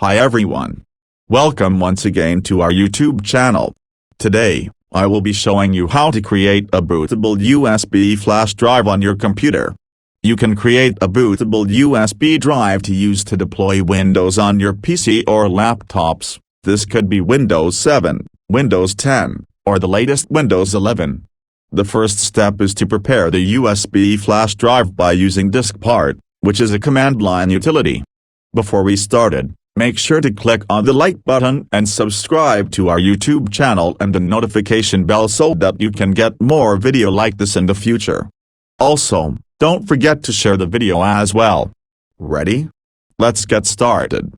Hi everyone. Welcome once again to our YouTube channel. Today, I will be showing you how to create a bootable USB flash drive on your computer. You can create a bootable USB drive to use to deploy Windows on your PC or laptops. This could be Windows 7, Windows 10, or the latest Windows 11. The first step is to prepare the USB flash drive by using DiskPart, which is a command line utility. Before we started, make sure to click on the like button and subscribe to our YouTube channel and the notification bell so that you can get more video like this in the future. Also, don't forget to share the video as well. Ready? Let's get started.